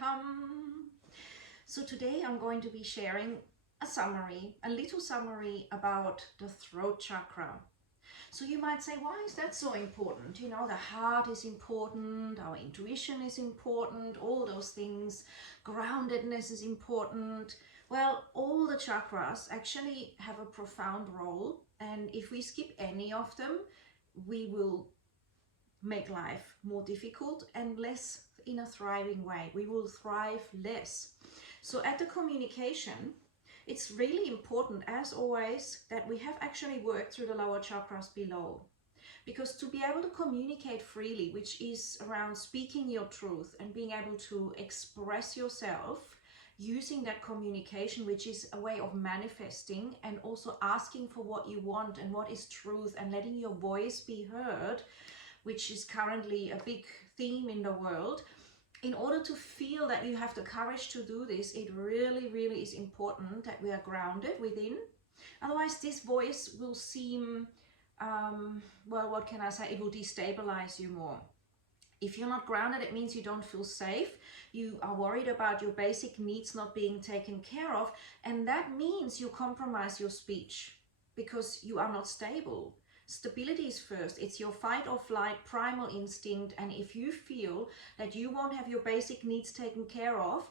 welcome. So today I'm going to be sharing a little summary about the throat chakra. So you might say, why is that so important? You know, the heart is important, our intuition is important, all those things, groundedness is important. Well, all the chakras actually have a profound role, and if we skip any of them, we will make life more difficult and less in a thriving way. We will thrive less. So at the communication, it's really important, as always, that we have actually worked through the lower chakras below. Because to be able to communicate freely, which is around speaking your truth and being able to express yourself, using that communication, which is a way of manifesting and also asking for what you want and what is truth and letting your voice be heard, which is currently a big theme in the world. In order to feel that you have the courage to do this, it really, really is important that we are grounded within. Otherwise, this voice will seem, well, what can I say? It will destabilize you more. If you're not grounded, it means you don't feel safe. You are worried about your basic needs not being taken care of. And that means you compromise your speech because you are not stable. Stability is first. It's your fight or flight primal instinct. And if you feel that you won't have your basic needs taken care of,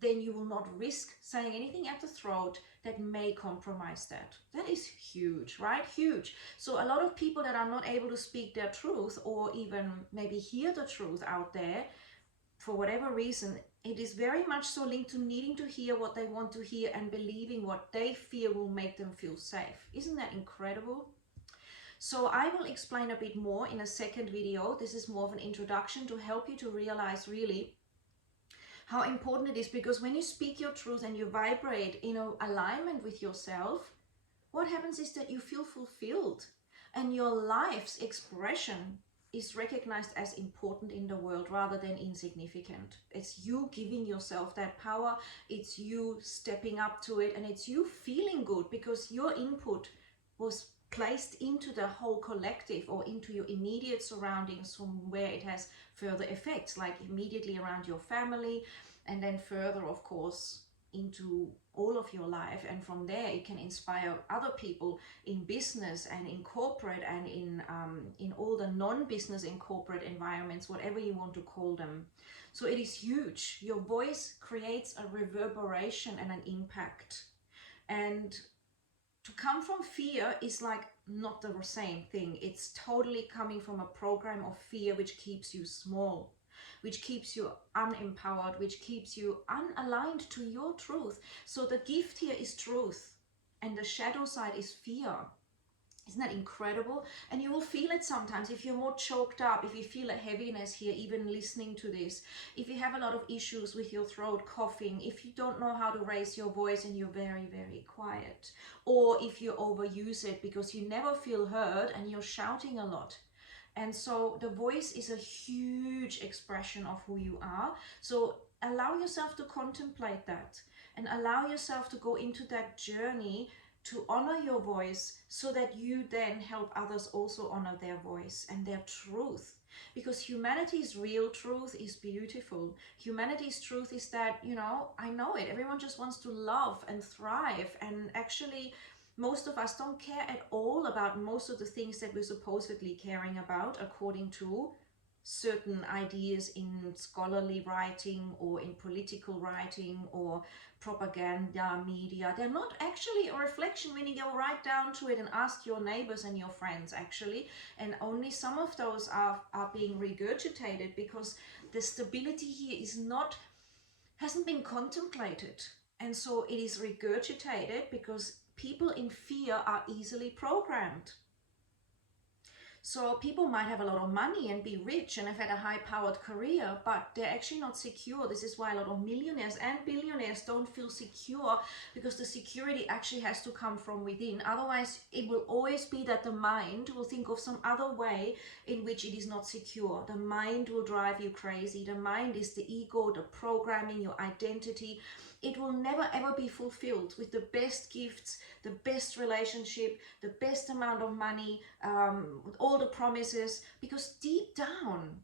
then you will not risk saying anything at the throat that may compromise that. That is huge, right? Huge. So a lot of people that are not able to speak their truth or even maybe hear the truth out there, for whatever reason, it is very much so linked to needing to hear what they want to hear and believing what they fear will make them feel safe. Isn't that incredible? So I will explain a bit more in a second video. This is more of an introduction to help you to realize really how important it is, because when you speak your truth and you vibrate in alignment with yourself, what happens is that you feel fulfilled and your life's expression is recognized as important in the world rather than insignificant. It's you giving yourself that power, it's you stepping up to it, and it's you feeling good because your input was placed into the whole collective or into your immediate surroundings, from where it has further effects, like immediately around your family, and then further, of course, into all of your life. And from there, it can inspire other people in business and in corporate and in all the non-business and corporate environments, whatever you want to call them. So it is huge. Your voice creates a reverberation and an impact. And to come from fear is like not the same thing. It's totally coming from a program of fear which keeps you small, which keeps you unempowered, which keeps you unaligned to your truth. So the gift here is truth, and the shadow side is fear. Isn't that incredible? And you will feel it sometimes if you're more choked up, if you feel a heaviness here, even listening to this, if you have a lot of issues with your throat, coughing, if you don't know how to raise your voice and you're very, very quiet, or if you overuse it because you never feel heard and you're shouting a lot. And so the voice is a huge expression of who you are. So allow yourself to contemplate that and allow yourself to go into that journey to honor your voice, so that you then help others also honor their voice and their truth. Because humanity's real truth is beautiful. Humanity's truth is that, you know, I know it, everyone just wants to love and thrive, and actually most of us don't care at all about most of the things that we're supposedly caring about according to certain ideas in scholarly writing or in political writing or propaganda media. They're not actually a reflection when you go right down to it and ask your neighbors and your friends, actually. And only some of those are being regurgitated because the stability here hasn't been contemplated. And so it is regurgitated because people in fear are easily programmed. So people might have a lot of money and be rich and have had a high-powered career, but they're actually not secure. This is why a lot of millionaires and billionaires don't feel secure, because the security actually has to come from within. Otherwise, it will always be that the mind will think of some other way in which it is not secure. The mind will drive you crazy. The mind is the ego, the programming, your identity. It will never ever be fulfilled with the best gifts, the best relationship, the best amount of money, with all the promises, because deep down,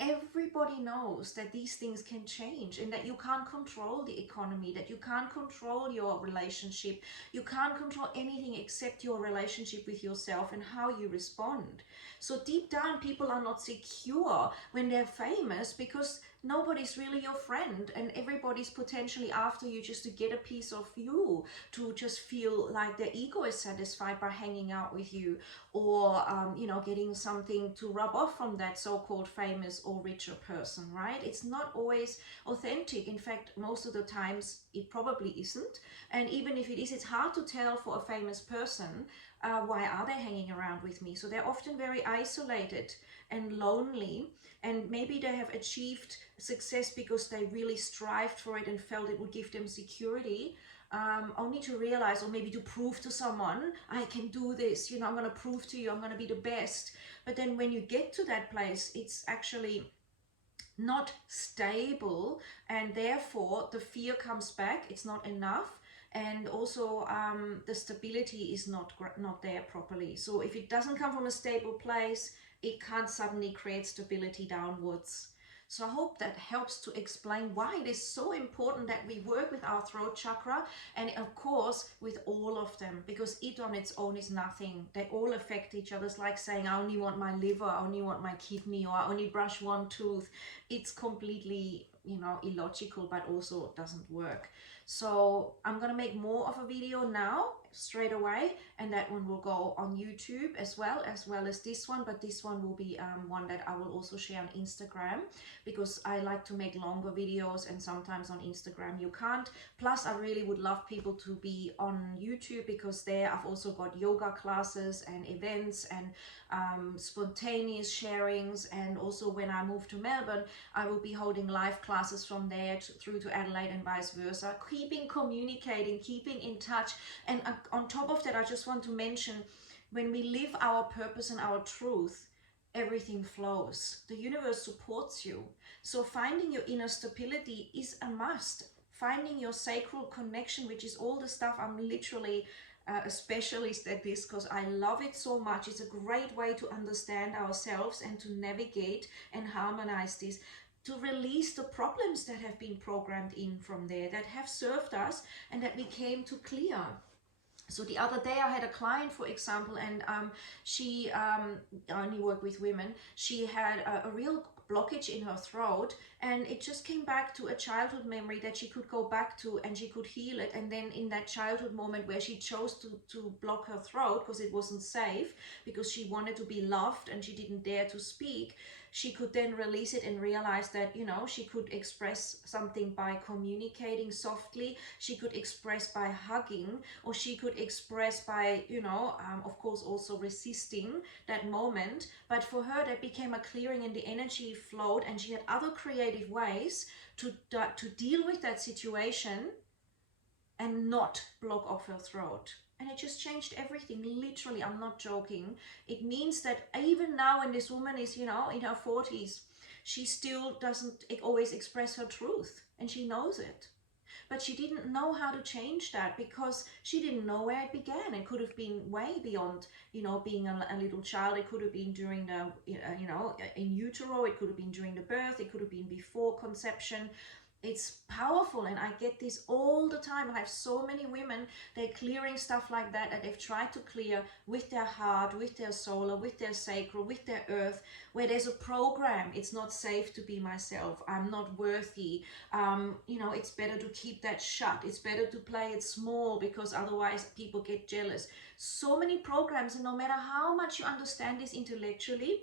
everybody knows that these things can change and that you can't control the economy, that you can't control your relationship, you can't control anything except your relationship with yourself and how you respond. So deep down, people are not secure when they're famous because nobody's really your friend and everybody's potentially after you just to get a piece of you, to just feel like their ego is satisfied by hanging out with you, or getting something to rub off from that so-called famous or richer person, right? It's not always authentic. In fact, most of the times it probably isn't. And even if it is, it's hard to tell for a famous person, why are they hanging around with me? So they're often very isolated and lonely, and maybe they have achieved success because they really strived for it and felt it would give them security, only to realize, or maybe to prove to someone, I can do this, I'm going to prove to you I'm going to be the best. But then when you get to that place, it's actually not stable, and therefore the fear comes back. It's not enough, and also the stability is not there properly. So if it doesn't come from a stable place, it can't suddenly create stability downwards. So I hope that helps to explain why it is so important that we work with our throat chakra, and of course with all of them, because it on its own is nothing. They all affect each other. It's like saying, I only want my liver, I only want my kidney, or I only brush one tooth. It's completely, illogical, but also doesn't work. So I'm going to make more of a video now straight away, and that one will go on YouTube as well as this one, but this one will be one that I will also share on Instagram, because I like to make longer videos, and sometimes on Instagram you can't. Plus I really would love people to be on YouTube, because there I've also got yoga classes and events and spontaneous sharings, and also when I move to Melbourne I will be holding live classes from there through to Adelaide and vice versa, communicating, keeping in touch. And on top of that, I just want to mention, when we live our purpose and our truth, everything flows. The universe supports you. So finding your inner stability is a must. Finding your sacral connection, which is all the stuff I'm literally a specialist at this, because I love it so much. It's a great way to understand ourselves and to navigate and harmonize this, to release the problems that have been programmed in from there, that have served us and that we came to clear. So the other day I had a client, for example, and she, I only work with women, she had a real blockage in her throat, and it just came back to a childhood memory that she could go back to, and she could heal it. And then in that childhood moment where she chose to block her throat because it wasn't safe, because she wanted to be loved and she didn't dare to speak, she could then release it and realize that, she could express something by communicating softly, she could express by hugging, or she could express by, of course also resisting that moment. But for her, that became a clearing and the energy flowed, and she had other creative ways to deal with that situation and not block off her throat. And it just changed everything, literally. I'm not joking. It means that even now, when this woman is, in her 40s, she still doesn't always express her truth, and she knows it. But she didn't know how to change that, because she didn't know where it began. It could have been way beyond, being a little child. It could have been during the, in utero. It could have been during the birth. It could have been before conception. It's powerful, and I get this all the time. I have so many women, they're clearing stuff like that they've tried to clear with their heart, with their solar, with their sacral, with their earth, where there's a program. It's not safe to be myself, I'm not worthy, it's better to keep that shut, it's better to play it small because otherwise people get jealous. So many programs, and no matter how much you understand this intellectually,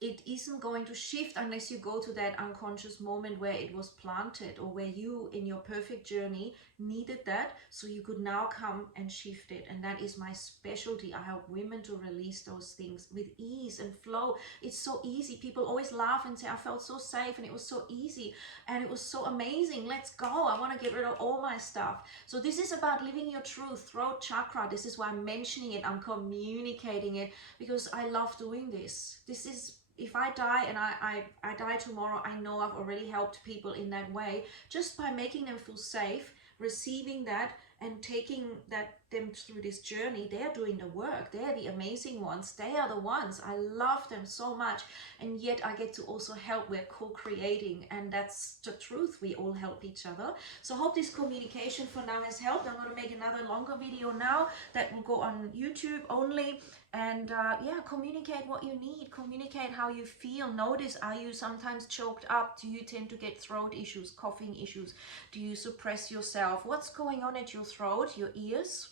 it isn't going to shift unless you go to that unconscious moment where it was planted, or where you in your perfect journey needed that, so you could now come and shift it. And that is my specialty. I help women to release those things with ease and flow. It's so easy. People always laugh and say, I felt so safe and it was so easy and it was so amazing. Let's go. I want to get rid of all my stuff. So this is about living your truth, throat chakra. This is why I'm mentioning it. I'm communicating it because I love doing this. This is, if I die and I die tomorrow, I know I've already helped people in that way, just by making them feel safe, receiving that and taking that them through this journey, they're doing the work. They're the amazing ones. They are the ones. I love them so much. And yet I get to also help. We're co-creating, and that's the truth. We all help each other. So I hope this communication for now has helped. I'm going to make another longer video now that will go on YouTube only. And yeah, communicate what you need. Communicate how you feel. Notice, are you sometimes choked up? Do you tend to get throat issues, coughing issues? Do you suppress yourself? What's going on at your throat, your ears,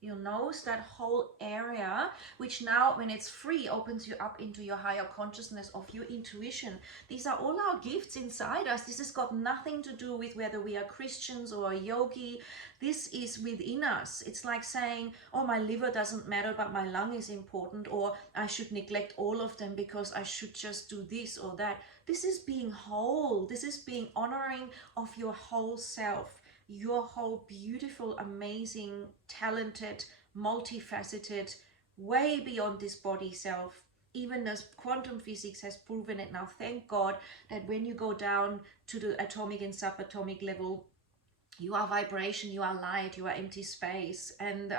your nose, that whole area, which now when it's free opens you up into your higher consciousness of your intuition. These are all our gifts inside us. This has got nothing to do with whether we are Christians or a yogi. This is within us. It's like saying, oh, my liver doesn't matter, but my lung is important, or I should neglect all of them because I should just do this or that. This is being whole. This is being honoring of your whole self. Your whole beautiful, amazing, talented, multifaceted, way beyond this body self. Even as quantum physics has proven it now, thank God, that when you go down to the atomic and subatomic level, you are vibration, you are light, you are empty space. And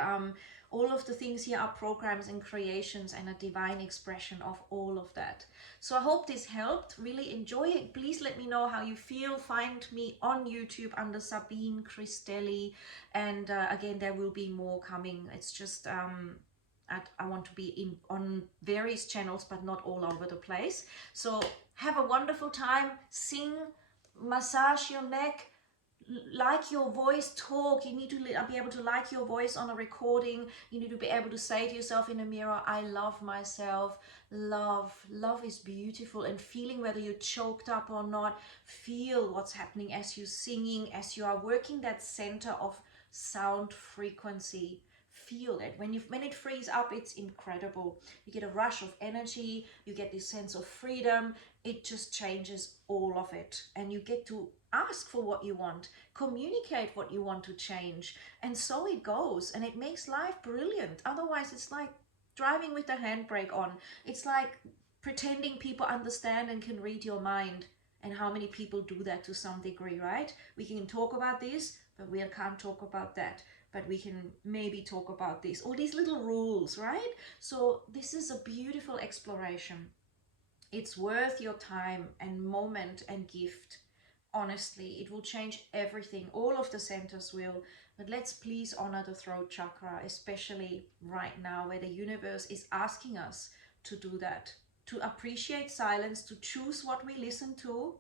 all of the things here are programs and creations and a divine expression of all of that. So I hope this helped. Really enjoy it. Please let me know how you feel. Find me on YouTube under Sabine Cristelli. And again, there will be more coming. It's just I want to be on various channels, but not all over the place. So have a wonderful time. Sing, massage your neck, like your voice, talk. You need to be able to like your voice on a recording. You need to be able to say to yourself in a mirror, I love myself. Love is beautiful. And feeling whether you're choked up or not, feel what's happening as you're singing, as you are working that center of sound frequency. Feel it. When it frees up, it's incredible. You get a rush of energy, you get this sense of freedom. It just changes all of it, and you get to ask for what you want, communicate what you want to change, and so it goes, and it makes life brilliant. Otherwise, it's like driving with the handbrake on. It's like pretending people understand and can read your mind. And how many people do that to some degree, right? We can talk about this, but we can't talk about that. But we can maybe talk about this. All these little rules, right? So this is a beautiful exploration. It's worth your time and moment and gift. Honestly, it will change everything. All of the centers will. But let's please honor the throat chakra, especially right now where the universe is asking us to do that. To appreciate silence, to choose what we listen to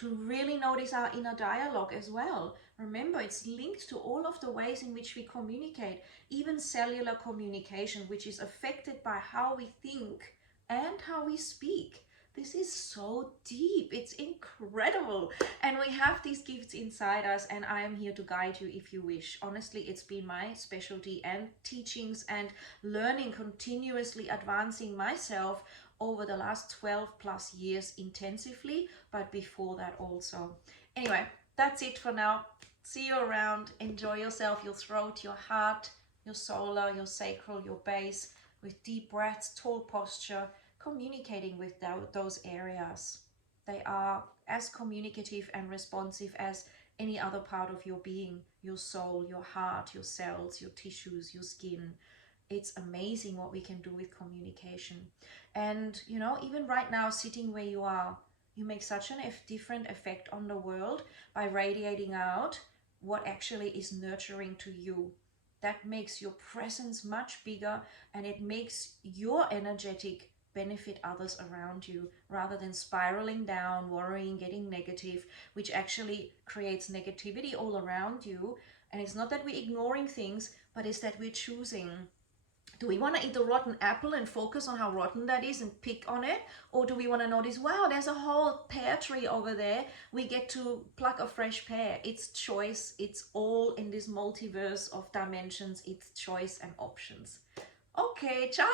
really notice our inner dialogue as well. Remember, it's linked to all of the ways in which we communicate, even cellular communication, which is affected by how we think and how we speak. This is so deep. It's incredible. And we have these gifts inside us, and I am here to guide you if you wish. Honestly, it's been my specialty and teachings and learning, continuously advancing myself over the last 12 plus years intensively, but before that also. Anyway, that's it for now. See you around. Enjoy yourself, your throat, your heart, your solar, your sacral, your base, with deep breaths, tall posture, communicating with those areas. They are as communicative and responsive as any other part of your being, your soul, your heart, your cells, your tissues, your skin. It's amazing what we can do with communication. And you know, even right now, sitting where you are, you make such a different effect on the world by radiating out what actually is nurturing to you. That makes your presence much bigger, and it makes your energetic benefit others around you, rather than spiraling down, worrying, getting negative, which actually creates negativity all around you. And it's not that we're ignoring things, but it's that we're choosing. Do we want to eat the rotten apple and focus on how rotten that is and pick on it? Or do we want to notice, wow, there's a whole pear tree over there. We get to pluck a fresh pear. It's choice. It's all in this multiverse of dimensions. It's choice and options. Okay, ciao.